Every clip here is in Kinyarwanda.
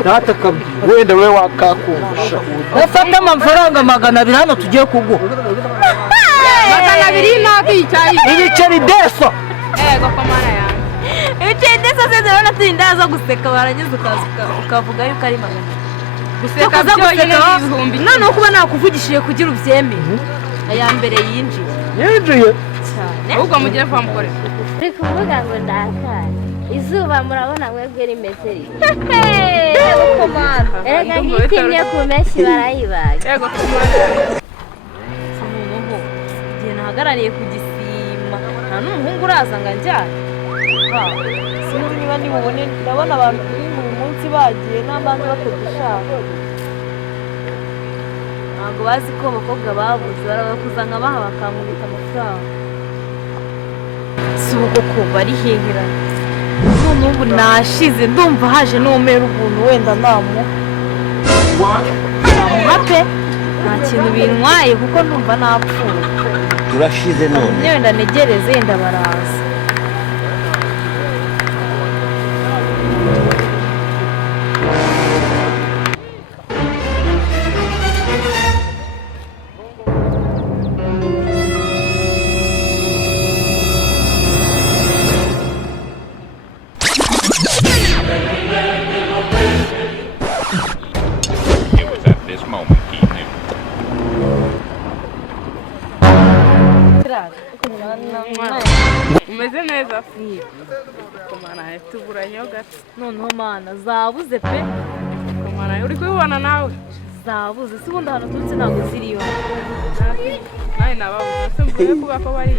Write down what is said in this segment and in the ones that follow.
Rata kabwi wenda we wakakumvisha ufata amafaranga 200 hano tugiye kuguha 200 nakicyayi ibiceri deso ego komana yanjye ibiceri deso se zibona tindaza guseka barangiza ukavuga yuko ari 200 guseka byonyine n'ibihumbi none uko nakuvugishije kugira ubyemeye aya mbere yinjiye cyane ahubwo mugire kwa mukore uri kuvuga ngo ndakara izuba murabona mwebwe rimeze ego komana erega ngitimye kumeshi barayibaga ego komana samuho gihe nahagarariye ku gisima nta n'umuhungu uraza ngo njyane sinzi niba nimubone ndabona abantu kuri uyu munsi bagiye n'abandi batagishaka ntabwo bazi ko abakobwa babuze barabakuza nkabaha bakankubita amafaranga si ubwo kumva ari hehera none ubu nashize ndumva haje n'umera ubuntu wenda namuha pe nta kintu bintwaye kuko numva napfuye turashize none wenda negereze yenda baraza umeze neza komana tuburanyeho gato noneho mana zabuze pe komana uri kubibona nawe zabuze si ubundi ahantu turutse ntabwo ziriyo nawe nababuze se mvuye kuba ko bari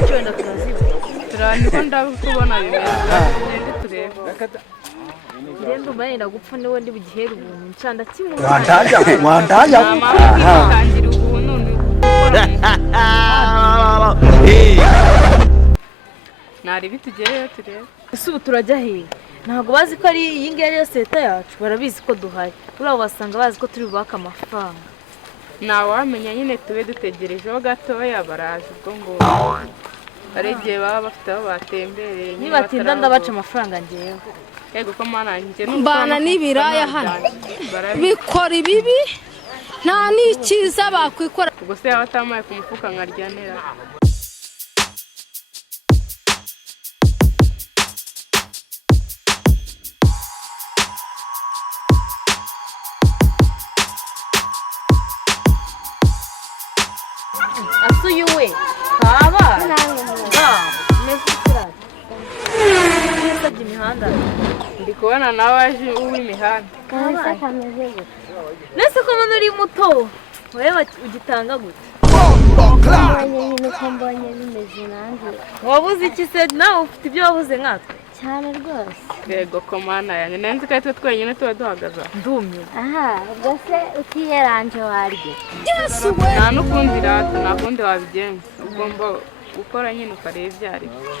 icyo wenda turazibura niko ndakubona bimeze ngende turebe ngende umarenda gupfa niwe ndi bugihere ubuntu ncanda kimwe mwandajya tangira ubuntu nari bitugereyo turebe ese ubu turajya hehe ntabwo bazi ko ari iyi ngiyi ariyo seta yacu barabizi ko duhari urabo basanga bazi ko turi bubake amafaranga nawe wamenya nyine tube dutegerejeho gatoya baraje ubwo ngo hari igihe baba bafite aho batembereye nibatinda ndabaca amafaranga ngewe yego ko mana njye mbana n'ibiraya hano bikora ibibi nta n'ikiza bakwikora ubwo se yaba atamaye ku mufuka nkarya nera asuye we kaba neza imihanda ndi kubona nawe aje uw'imihanda nese ko mbona uri muto wewe ugitanga gute mbonye bimeze nanjye wabuze iki se nawe ufite ibyo wabuze nkatwe cyane rwose yego komana yanjye nanzi ko twe twenyine tuba duhagaze ndumye aha ubwo se utiyeranje warye nta n'ukundi rata nta kundi wabigenza ugomba gukora nyine ukareba ibyo ari byo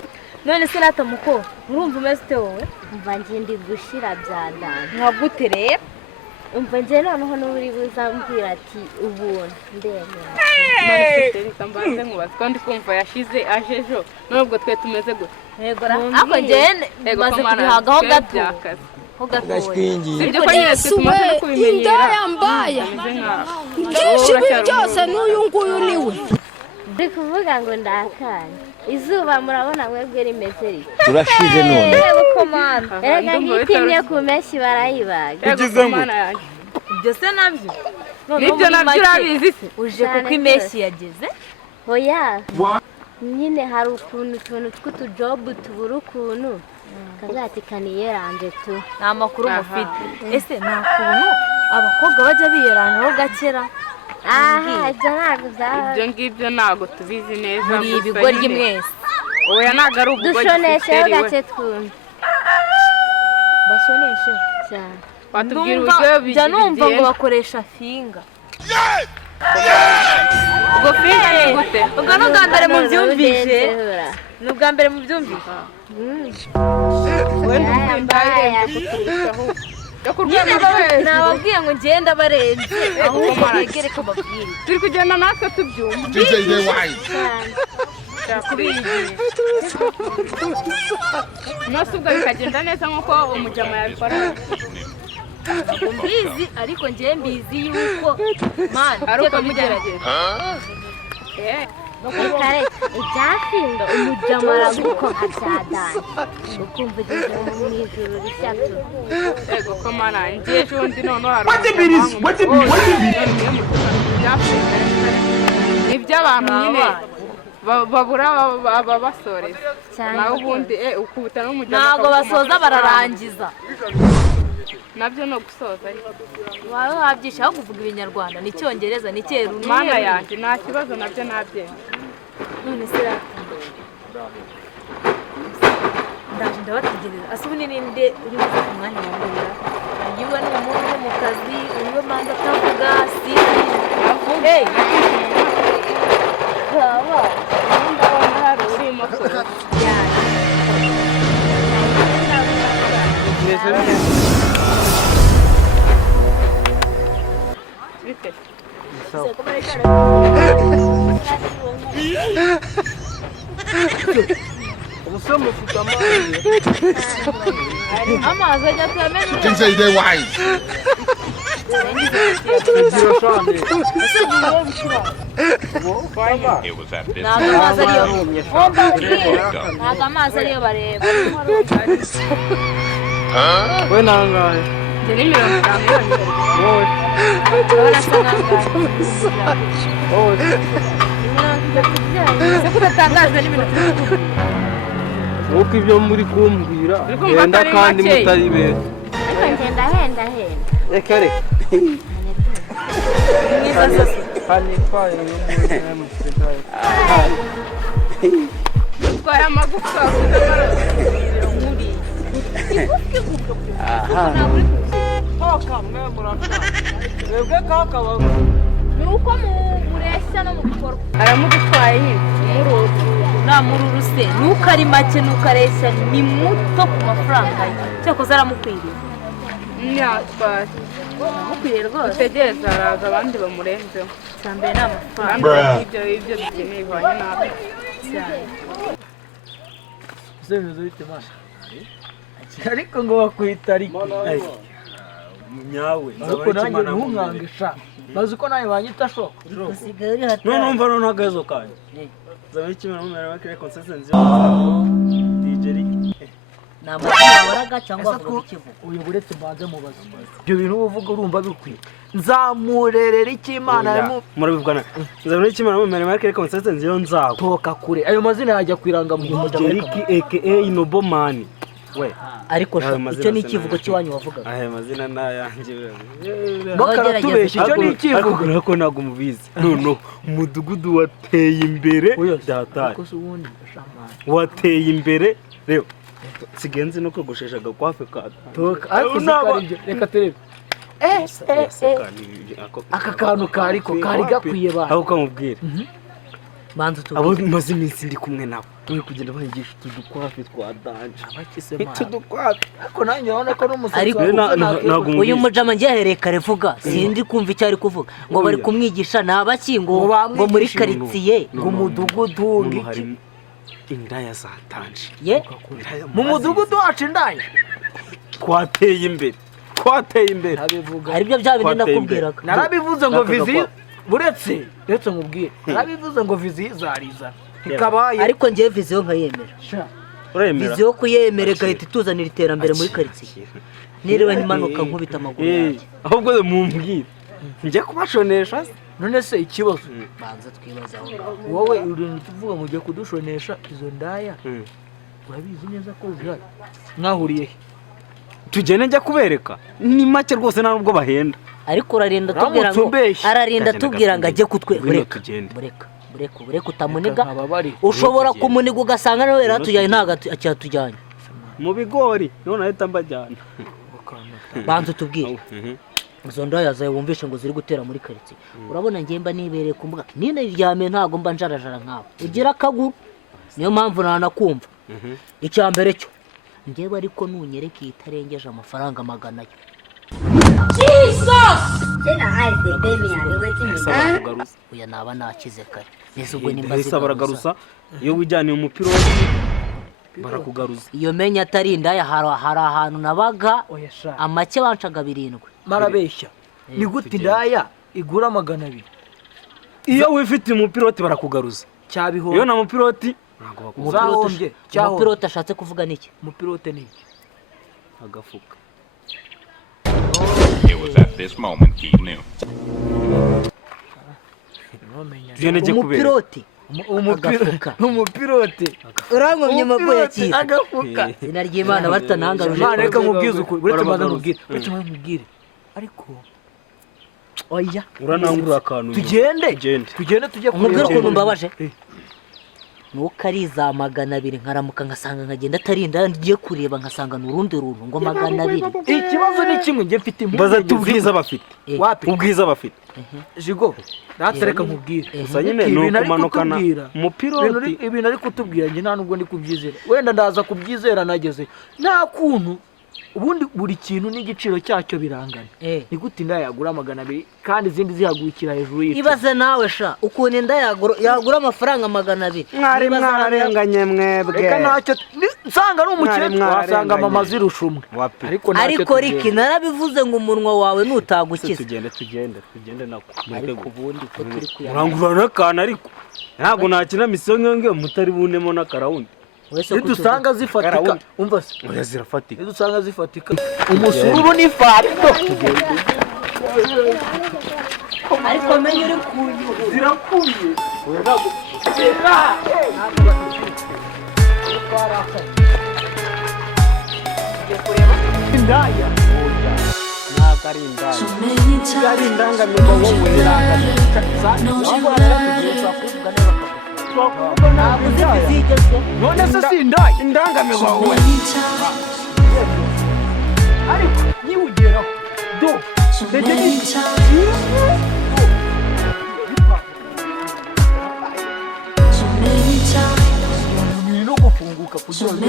none se rata muko urumva umeze ute wowe umva njye ndi gushira bya dani nkagute rero umva njye noneho n'uri buzambwira ati ubuntu ndemera reka mbanze nkubaze ko ndi kumva yashize aje ejo nubwo twe tumeze gute yego ako njye maze kubihagaho gato sibyo ko nyine twe tumaze no kubimenyera indaya mbaya byinshi ibi byose n'uyu nguyu niwe uri kuvuga ngo ndakanye izuba murabona mwebwe rimeze rito turashize none yego komana erega ngitimye kumeshi barayibaga yego komana yanjye ibyo se nabyo nibyo nabyo urabizi se uje kuko imeshi yageze oya nyine hari utuntu tw'utujobu tubura ukuntu kazati kaniyeranje tu nta makuru mufite ese nta kuntu abakobwa bajya biyeranjeho gakera aha ibyo ntabwo byaba ibyo ngibyo ntabwo tubizi neza muri ibigoryi mwese oya ntabwo ari ubugoryi dushonesheho gake twumva bashoneshe cyane watubwira uburyo bijya numva ngo bakoresha finga ubwo finga ni gute ubwo ni ubwa mbere mu byumvise ni ubwa mbere mu byumvise wenda mbaya nababwiye ngo ngenda barenze ahubwo begere ko babwire turi kugenda natwe tubyumva kubiyigisha nose ubwo bikagenda neza nk'uko umujama yabikora ntabwo mbizi ariko njyewe mbizi yuko mani uteka mugerageza kare ibyafinda umujama aragukoka cyadani ukumva ugeze mu ijuru rishatu yego ko mana ngiye ejo bundi noneho hari iby'abantu nyine babura ababasoreza nawe ubundi ukubita n'umujama ntabwo basoza bararangiza nabyo no gusoza ariko wawe wabyisha aho kuvuga ibinyarwanda n'icyongereza n'icyeru mana yanjye nta kibazo nabyo nabyemera none se ndaje ndabategereza ase ubu ninde uri buze ku mwanya wa mbere yiwe ni umuntu uri mu kazi uriwe manza atavuga si hey ndabona hari urimo kure bite umusore ufite amazi amazi ajya kuyamena Things say they wise. ntabwo amazi ariyo ntabwo amazi ariyo bareba we nangahe njye ni 50 yonyine wowe barasa nangahe wowe ese kudatangajwe n'ibintu nuko ibyo muri kumbwira kumva genda atari kandi make. mutari beza ngenda henda reka reka mwiza sose hanitwaye n'umusigaye utwaye amagufwa mwebwe kakaba ni uko mureshya no mu bikorwa aramugutwaye nyine namururu se nuko ari make nuko areshya ni muto ku mafaranga ye cyakoze aramukwiriye ntiyatwaye aramukwiriye rwose utegereza araza abandi bamurenzeho cya mbere ni amafaranga kandi ibyo dukeneye bihwanye natwe cyane usemeze bite masha ariko ngo bakwita ariko nyawe ariko nanjye ntumwangisha maze uko nawe banyita sho usigaye uri hatari none umva noneho agahezo kanjye zabaye ikimera mu mera bakire consistency DJ ni amazina waraga cyangwa wavuga ikivugo uyu buretse mbanze mubaza ibyo bintu uvuga urumva bikwiye nzamurerera ikimana murabivugana nzamurerera ikimana mu mera bakire consistency yo nzagutoka kure ayo mazina yajya kwiranga mu Jeriki aka Inobomani we ariko icyo ni ikivugo cy'iwanyu wavugaga aya mazina nayanjye bakaratubesha icyo ni ikivugo ariko ntabwo mubizi none umudugudu wateye imbere byatari wateye imbere rero sigenzi no kogoshesha agakwafe katoka ariko nakaribyo reka turebe aka kantu kariko kari gakwiye ba aho kamubwira banza abo maze iminsi ndi kumwe nabo turi kugenda banyigisha tudukwafe twa danje tudukwafe ariko nanjye urabona ko n'umusatsi ariko uyu mujama ngiye ahereye kare vuga sindi kumva icyo ari kuvuga ngo bari kumwigisha ni abaki ngo muri karitsiye ngo umudugudu ngiki indaya zatanje ye mu mudugudu wacu indaya twateye imbere aribyo bya bindi nakubwiraga narabivuze ngo vizi buretse ndetse nkubwire narabivuze ngo vizi izariza ikabaye ariko ngiye viziyo nkayemera viziyo kuyemera igahita ituzanira iterambere muri karitsiye niriwe nyimanuka nkubita amaguru yanjye ahubwo mumbwire njye kubashonesha none se ikibazo banza twibazaho wowe urinda tuvuga ngo ugiye kudushonesha izo ndaya urabizi neza ko zihari mwahuriye he tugende njya kubereka ni make rwose nta nubwo bahenda ariko urarinda tubwira ngo ararinda tubwira ngo ajye kutwe bureka utamuniga ushobora kumuniga ugasanga nawe yaratujyanye ntabwo acyatujyanye mu bigori none ahita mbajyana banza tubwire izo ndaya zawe wumvishe ngo ziri gutera muri karitsiye urabona ngemba nibereye ku mbuga nine ryame ntabwo mba njarajara nkawe ugira akaguru niyo mpamvu ntanakumva icya mbere cyo ngewe ariko nunyereke itarengeje amafaranga 100 Oya naba nakize kare. Nese ubwo nimba Bahise baragarusa iyo wijyaniye umupiroti barakugaruza. Iyo menya atari indaya hari ahantu nabaga amake bancaga 7. Marabeshya. Ni gute indaya igura 200? Iyo wifitiye umupiroti barakugaruza. Cyabiho. Iyo na mupiroti uzahombye. Umupiroti ashatse kuvuga niki? Umupiroti ni iki? agafuka. It was at this moment he knew. Umupiroti. Umupiroti. Urangomye maboya ki? Agafuka. Ina ry'Imana batanangaruje. Reka nkubwize ukuri. Uretse maze nkubwire. Ariko oya Uranangurura akantu. Tugende tujye kureba ukuntu mbabaje. Nuko ari za 200 nkaramuka ngasanga nkagenda atarinda ngiye kureba nkasanga n'urundi runtu ngo 200. Ikibazo ni kimwe ngiye mfite impungenge. Baza tubwiza bafite. Wapi? Ubwiza bafite. Jigo. Natereka nkubwire. Gusa nyine no kumanukana umupiroti. Ibintu ari kutubwira nge nta nubwo ndi kubyizera. Wenda ndaza kubyizera nageze. Nta kuntu ubundi buri kintu n'igiciro cyacyo birangana. Ni gute indaya yagura 200 kandi izindi zihagurikira hejuru y'icyo? Ibaze nawe sha ukuntu indaya yagura amafaranga 200. Mwari mwarenganye mwebwe. Reka ntacyo nsanga ari umukire wasanga mama zirushumwe. Ariko Riki narabivuze ngo umunwa wawe nutagukiza. Tugende nako. Ariko ubundi ko turi kuyana. Urangurana akana ariko. Ntabwo nakina misiyo nkenge mutari bunemo n'akarawundi. Dusanga zifatika umva se oya zirafatika dusanga zifatika umusururu ni farito ariko menye uri kuyu zirakuye oya ntabwo indaya ntabwo ari indaya ari indangamirwa wowe none se si indaya indangamirwa wowe ariko niwugeraho do no gufunguka kugira ngo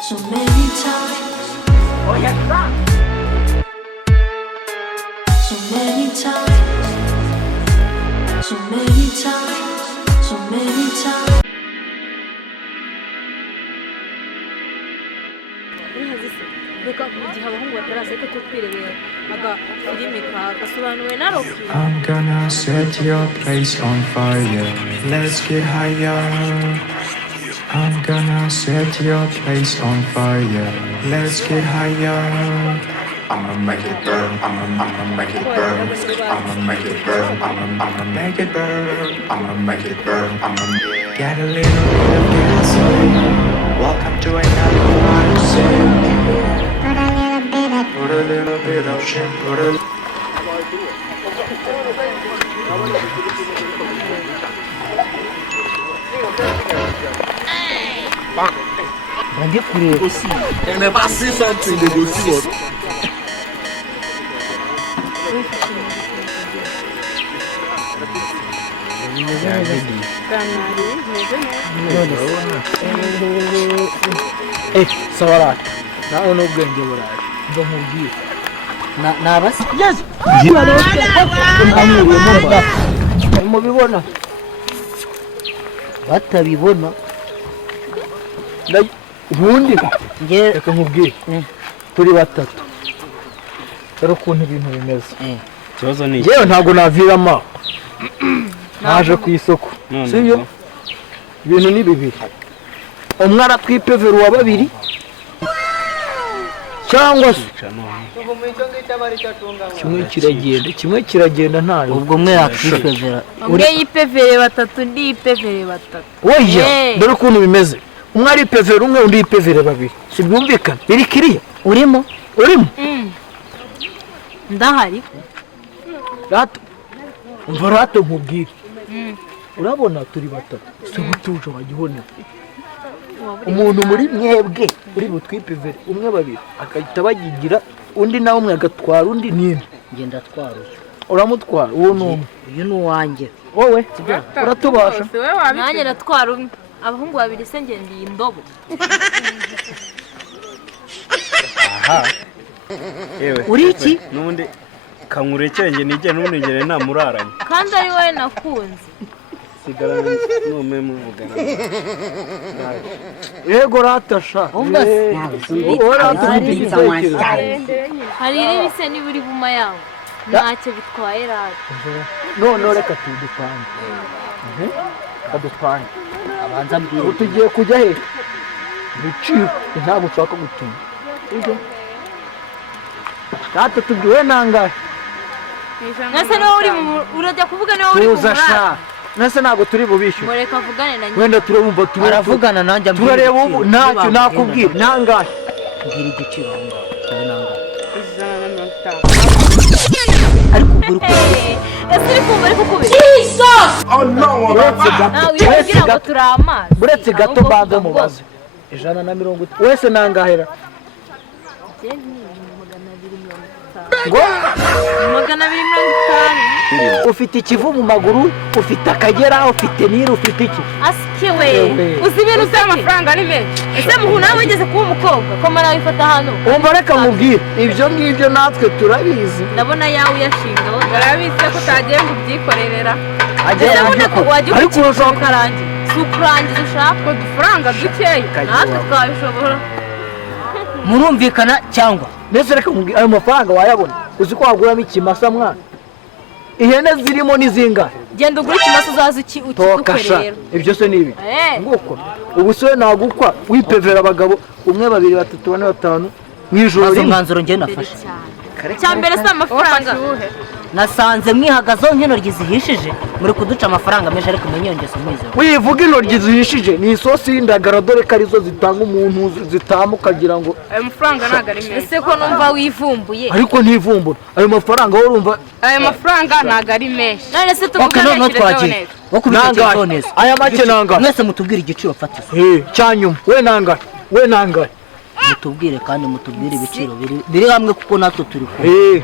so many times oh yes so many times so many times so many times Reka igihe abahungu bataraza reka tutwirebera agafilime gasobanuwe na Rocky. I'm gonna set your place on fire. Let's get higher. I'm gonna set your place on fire. Let's get higher. I'ma make it burn. I'ma make it burn. I'ma make it burn. I'ma make it burn. I'ma make it burn. I'ma get a little bit of gasoline. Welcome to another fire sale. Put a little bit of shit. Put a Bandi kureba. Elle m'a pas 6 centimes de dossier. Sawara nawe n'ubwenge buraje ngo nkubwire nabasi yes mubibona batabibona ubundi reka nkubwire turi batatu dore ukuntu ibintu bimeze ikibazo ni yewe ntabwo naviramo naje ku isoko sibyo ibintu ni bibiri umwe aratwipevera uwa babiri cyangwa se kimwe kiragenda ntayo ubwo umwe yakwipevera umwe yipevere batatu undi yipevere batatu oya dore ukuntu bimeze umwe aripevera umwe undi yipevere babiri sibyumvikana biri kiriya urimo ndahari rato umva rato nkubwire urabona turi batatu si gutuje wagihonera umuntu muri mwebwe uri butwipevere umwe babiri akahita bagigira undi nawe umwe agatwara undi n'imwe ngenda twara uramutwara uwo n'umwe uyu ni uwanjye wowe uratubasha nanjye natwara umwe abahungu babiri se ngendiye indobo aha yewe uri iki nubundi kankurekere njye nijye nubundi njye namuraranye kandi ari wowe nakunze sigara nume muvugana yego ratasha umva hari ibise niba uri buma yawe ntacyo bitwaye rata none reka tudupange kadupange abanza mbwira tugiye kujya he biciro ntabwo ushaka gutuma Kata tubwiwe nangahe nase nawe uri urajya kuvuga nawe uri tuza sha nase ntabwo turi bubishyure mureka avugane na nyina wenda turabumva aravugana nanjye turareba ubu ntacyo nakubwira nangahe mbwira igiciro aho ngaho nangahe ijana ariko ugura uko ese uri kumva ariko kubera uretse ngo turi amazi uretse gato mbanze mubaze 150 wese nangahera ngo 250 ufite ikivu mu maguru ufite akagera ufite niri ufite iki asikiwe uzi ibintu by'amafaranga ni menshi ese muhu nawe wigeze kuba umukobwa ko mara wifata hano umva reka mubwire ibyo ngibyo natwe turabizi ndabona yawe uyashinga barabizi ko utagiye ngo ubyikorerera ariko urashaka karangiza si ukurangiza ushaka udufaranga dukeya natwe twabishobora murumvikana cyangwa ndetse reka mubwire ayo mafaranga wayabona uzi ko waguramo ikimasa mwana ihene zirimo n'izinga genda ugura ikimasa uzaza ukidukorera ibyo se nibi nguko ubu se nagukwa wipevera abagabo 1 2 3 4 5 mwijoro rimwe mwanzuro ngiye nafashe cyambere se amafaranga nasanze mwihagazeho nk'intoryi zihishije muri kuduca amafaranga menshi ariko menye yongeza mwizero wivuga intoryi zihishije ni isosi y'indagara dore ko arizo zitanga umuntu zitamu kagira ngo ayo mafaranga ntago ari menshi ese ko numva wivumbuye ariko ntivumbura ayo mafaranga wowe urumva ayo mafaranga ntago ari menshi none se tuvugane twagiye bakubita telefone aya make nanga mwese mutubwire igiciro fatizo cyanyuma we nangahe mutubwire kandi mutubwire ibiciro biri hamwe kuko natwe turi kure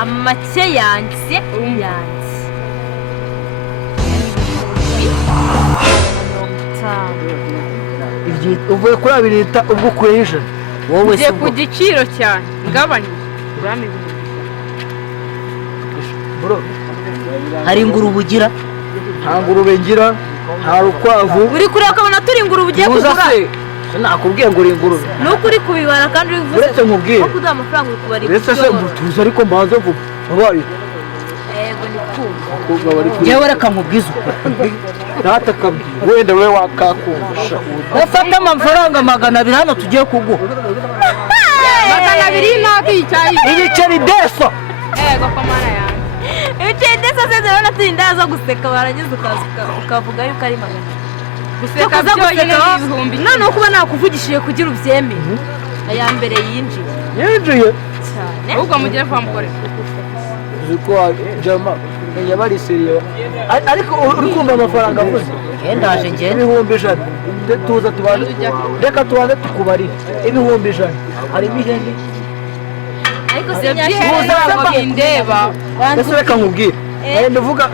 amake yanjye uvuye kuri 2 lita ubwo ukuye ijana wowe se ku giciro cyane ngabanyije urame bro hari ingurube ugira nta ngurube ngira nta rukwavu uri kure akabona turi ingurube ugiye kugura nakubwiye ngo uri ingurube nuko uri kubibara kandi uri kuvuze uretse nkubwiye ko kuduha amafaranga uri kubarira uretse se mutuze ariko mbanze vuba wabaye yego ni kumva yewe reka nkubwize ukuri data kabwi wenda we wakakumvisha ufata amafaranga 200 hano tugiye kuguha 200 ntabwo icyayi igiceri deso yego ko mara yanjye ibiceri deso se zibona turi ndaza guseka barangiza ukavuga yuko ari 200 guseka byonyine n'ibihumbi none kuba nakuvugishije kugira ubyemeye aya mbere yinjiye cyane ahubwo mugire kwa mukore ziko jama yabari seriyo ariko uri kumva amafaranga avuze ndaje ngiye 1,100 tuza tubane reka tubanze tukubarire 1,100 harimo ihene ariko se byashyize bindeba ese reka nkubwire ndavuga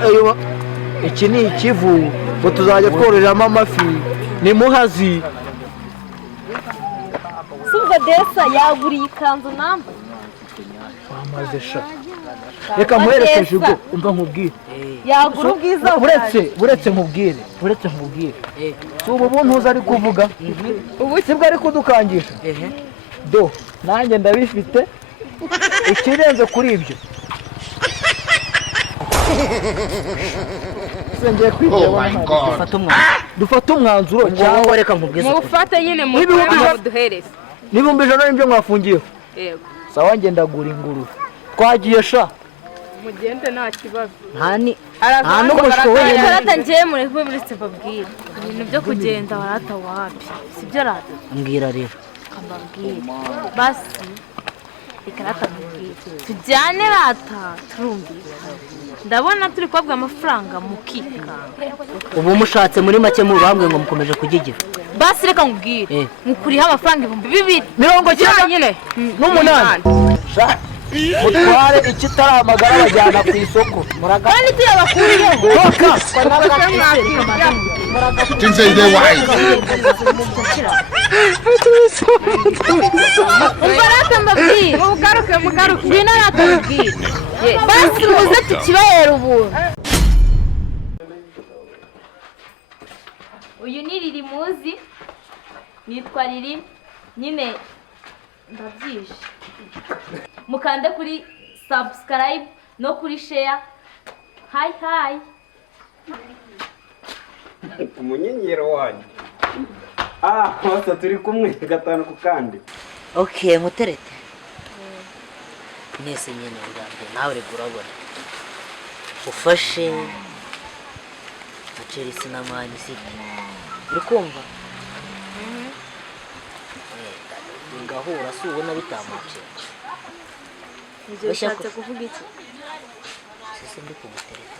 iki ni ikivu ngo tuzajya twororeramo amafi ni muhazi subwo desa yaguriye ikanzu namba wamaze sha reka muherekeje ubwo umva nkubwire yagura ubwiza buretse nkubwire si ubu buntu uza ari kuvuga ubu sibwo ari kudukangisha do nanjye ndabifite ikirenze kuri ibyo ngiye dufata umwanzuro cyangwa reka nkubwize mufate nyine mu duhereze n'ibihumbi 100 nibyo mwafungiyeho yego sawa ngenda gura ingurube twagiye sha mugende nta kibazo nta n'ubushoboye barata ngiye muri babwire ibintu byo kugenda barata wapi sibyo rata mbwira rero kababwire basi ikarata mbwire tujyane rata turumvikana ndabona turi kubabwa amafaranga mukika ubu mushatse muri make mu bambwe ngo mukomeje kugigira basi reka nkubwire mukuriho amafaranga 200 90 nyine n'umunani mutware ikitaramagara bajyana ku isoko kandi tuyabakuriyeho umva rata ngwino natubwire basi muze tukibahera ubuntu. uyu ni riri muzi nitwa riri nyine ndabyishe mukande kuri subscribe no kuri share hi umunyenyero wanyu hose turi kumwe gatanu ku kandi. Okay, muterete nese nyene birambe nawe rego urabona ufashe Chelsea na Man City uri kumva ngahura si ubona bitamutse njye ushatse kuvuga iki sisi ndi kumutereta